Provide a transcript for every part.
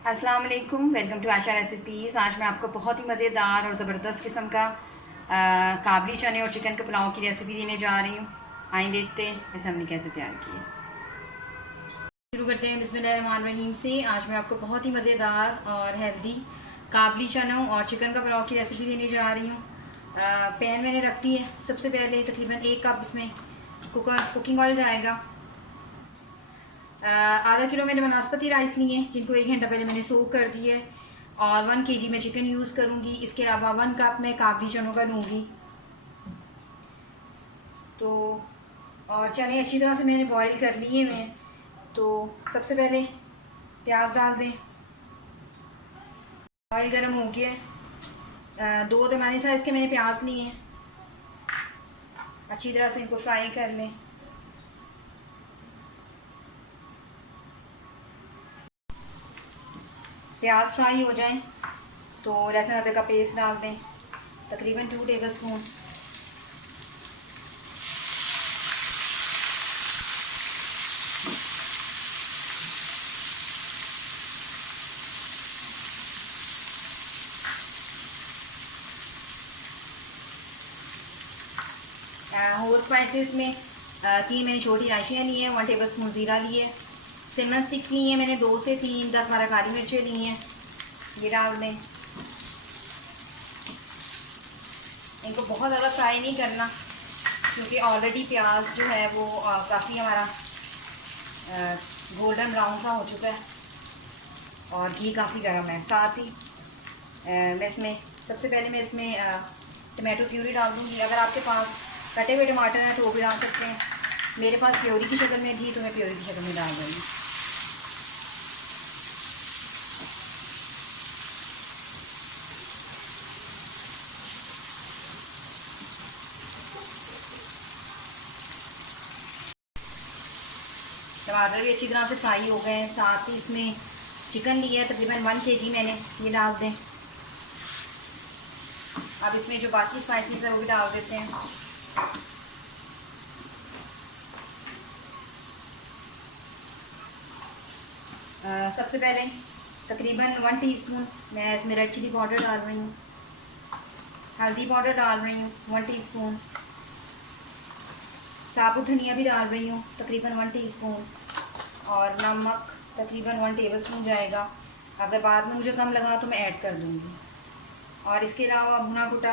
अस्सलाम वालेकुम, welcome to Asha recipes. आज मैं आपको बहुत ही मज़ेदार और ज़बरदस्त किस्म का काबली चने और चिकन के पुलाव की रेसिपी देने जा रही हूँ। आइए देखते हैं इसे हमने कैसे तैयार किया। शुरू करते हैं बिस्मिल्लाहिर्रहमानिर्रहीम से। आज मैं आपको बहुत ही मज़ेदार और हेल्दी काबली चनों और चिकन का पुलाव की रेसिपी देने जा रही हूँ। पैन मैंने रख दी है। सबसे पहले तकरीबन 1 कप इसमें कुकिंग ऑयल जाएगा। आधा किलो मैंने बनास्पति राइस लिए हैं, जिनको 1 घंटा पहले मैंने सोक कर दिया है। और 1 kg मैं चिकन यूज़ करूँगी। इसके अलावा 1 कप मैं काबली चनों का लूँगी। तो और चने अच्छी तरह से मैंने बॉईल कर लिए हुए हैं। तो सबसे पहले प्याज डाल दें। ऑयल गर्म हो गया है। 2 दरमियाने साइज़ के मैंने प्याज लिए हैं। अच्छी तरह से इनको फ्राई कर लें। प्याज फ्राई हो जाएं तो लहसुन अदरक का पेस्ट डाल दें, तकरीबन 2 टेबल स्पून। होल स्पाइसेस में 3 मैंने छोटी इलायचियाँ ली हैं, 1 टेबल स्पून ज़ीरा लिए, सिनेमन स्टिक्स ली हैं मैंने 2 से 3, 10-12 काली मिर्चें ली हैं, ये डाल दें। इनको बहुत ज़्यादा फ्राई नहीं करना, क्योंकि ऑलरेडी प्याज जो है वो काफ़ी हमारा गोल्डन ब्राउन सा हो चुका है और घी काफ़ी गर्म है। साथ ही मैं इसमें सबसे पहले मैं इसमें टमाटो प्यूरी डाल दूँगी। अगर आपके पास कटे हुए टमाटर हैं तो वो भी डाल सकते हैं। मेरे पास प्योरी की शक्ल में थी तो मैं प्योरी की शक्ल में डाल दूँगी। टमाटर भी अच्छी तरह से फ्राई हो गए हैं। साथ ही इसमें चिकन लिया है तकरीबन 1 kg मैंने, ये डाल दें। अब इसमें जो बाकी स्पाइसेस है वो भी डाल देते हैं। सबसे पहले तकरीबन 1 टीस्पून मैं इसमें रेड चिली पाउडर डाल रही हूँ, हल्दी पाउडर डाल रही हूँ 1 टीस्पून, साबुत धनिया भी डाल रही हूँ तकरीबन 1 टीस्पून, और नमक तकरीबन 1 टेबल स्पून जाएगा। अगर बाद में मुझे कम लगा तो मैं ऐड कर दूँगी। और इसके अलावा भुना कुटा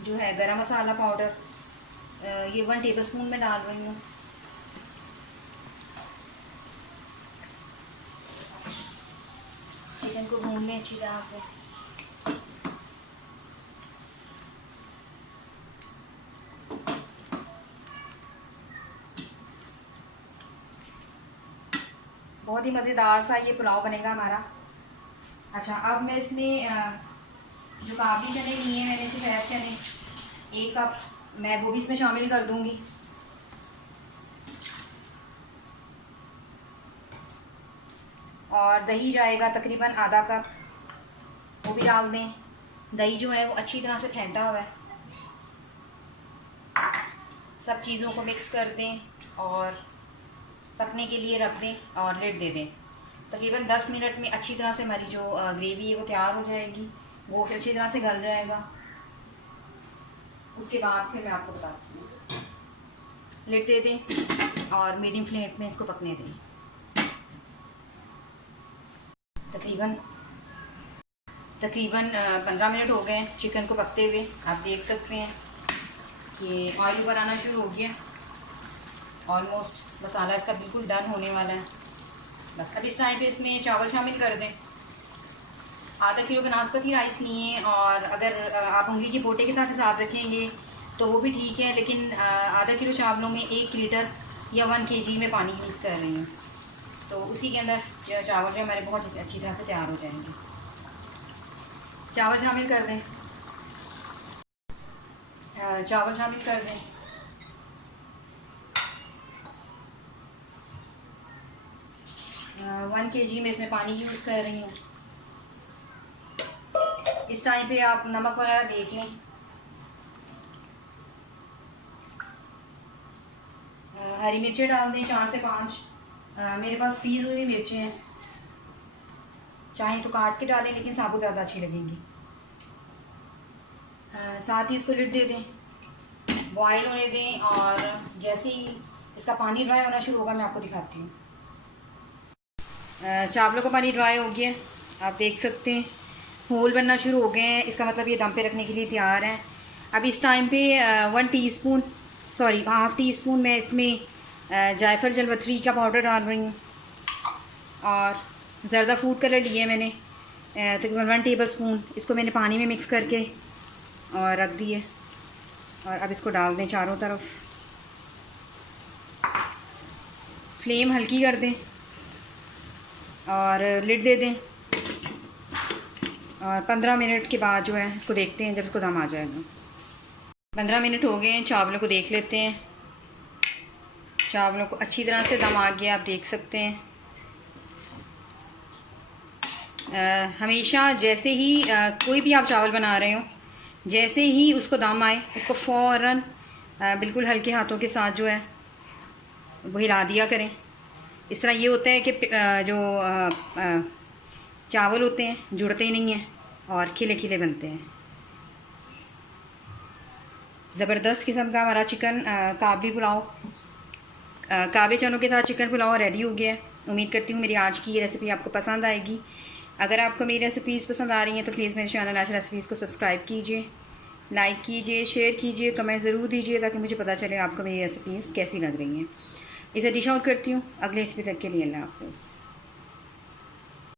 जो है गरम मसाला पाउडर, ये 1 टेबल स्पून में डाल रही हूँ। चिकन को भून लें अच्छी तरह से। बहुत ही मज़ेदार सा ये पुलाव बनेगा हमारा। अच्छा, अब मैं इसमें जो काबली चने लिए हैं मैंने, सफ़ेद चने 1 कप, मैं वो भी इसमें शामिल कर दूंगी। और दही जाएगा तकरीबन आधा कप, वो भी डाल दें। दही जो है वो अच्छी तरह से फेंटा हुआ है। सब चीज़ों को मिक्स कर दें और पकने के लिए रख दें और लिड दे दें। तकरीबन 10 मिनट में अच्छी तरह से हमारी जो ग्रेवी है वो तैयार हो जाएगी, गोश्त अच्छी तरह से गल जाएगा। उसके बाद फिर मैं आपको बताती हूँ। लिड दे दें और मीडियम फ्लेम में इसको पकने दें। तकरीबन 15 मिनट हो गए चिकन को पकते हुए। आप देख सकते हैं कि ऑयल ऊपर आना शुरू हो गया। ऑलमोस्ट मसाला इसका बिल्कुल डन होने वाला है। बस अब इस टाइम पे इसमें चावल शामिल कर दें। आधा किलो बनास्पति राइस लिए, और अगर आप उंगली के बोटे के साथ हिसाब रखेंगे तो वो भी ठीक है, लेकिन आधा किलो चावलों में 1 लीटर या 1 kg में पानी यूज़ कर रही हूँ। तो उसी के अंदर जो चावल जो हमारे बहुत अच्छी तरह से तैयार हो जाएंगे। चावल शामिल कर दें। चावल शामिल कर दें। वन kg में इसमें पानी यूज़ कर रही हूँ। इस टाइम पे आप नमक वगैरह देख लें। हरी मिर्चें डाल दें 4 से 5। मेरे पास फ्रीज़ हुई मिर्चें हैं। चाहें तो काट के डालें, लेकिन साबुत ज़्यादा अच्छी लगेंगी। साथ ही इसको लिड दे दें, बॉयल होने दें, और जैसे ही इसका पानी ड्राई होना शुरू होगा मैं आपको दिखाती हूँ। चावलों का पानी ड्राई हो गया, आप देख सकते हैं होल बनना शुरू हो गए हैं। इसका मतलब ये दम पे रखने के लिए तैयार हैं। अब इस टाइम पे 1 टीस्पून मैं इसमें जायफल जलवत्री का पाउडर डाल रही हूँ, और ज़रदा फूड कलर लिए मैंने तकरीबन 1 टेबलस्पून। इसको मैंने पानी में मिक्स करके और रख दिए, और अब इसको डाल दें चारों तरफ। फ्लेम हल्की कर दें और लिड दे दें, और 15 मिनट के बाद जो है इसको देखते हैं जब इसको दम आ जाएगा। 15 मिनट हो गए हैं, चावलों को देख लेते हैं। चावलों को अच्छी तरह से दम आ गया, आप देख सकते हैं। हमेशा जैसे ही कोई भी आप चावल बना रहे हो, जैसे ही उसको दम आए उसको फ़ौरन बिल्कुल हल्के हाथों के साथ जो है वो हिला दिया करें। इस तरह ये होता है कि जो चावल होते हैं जुड़ते ही नहीं हैं और खिले खिले बनते हैं। ज़बरदस्त किस्म का हमारा चिकन काबली पुलाव, काबे चनों के साथ चिकन पुलाव रेडी हो गया है। उम्मीद करती हूँ मेरी आज की ये रेसिपी आपको पसंद आएगी। अगर आपको मेरी रेसिपीज़ पसंद आ रही हैं तो प्लीज़ मेरे चैनल आज रेसिपीज़ को सब्सक्राइब कीजिए, लाइक कीजिए, शेयर कीजिए, कमेंट ज़रूर दीजिए ताकि मुझे पता चले आपको मेरी रेसिपीज़ कैसी लग रही हैं। इसे डिश आउट करती हूँ। अगले रेसिपी तक के लिए अल्लाह हाफ़िज़।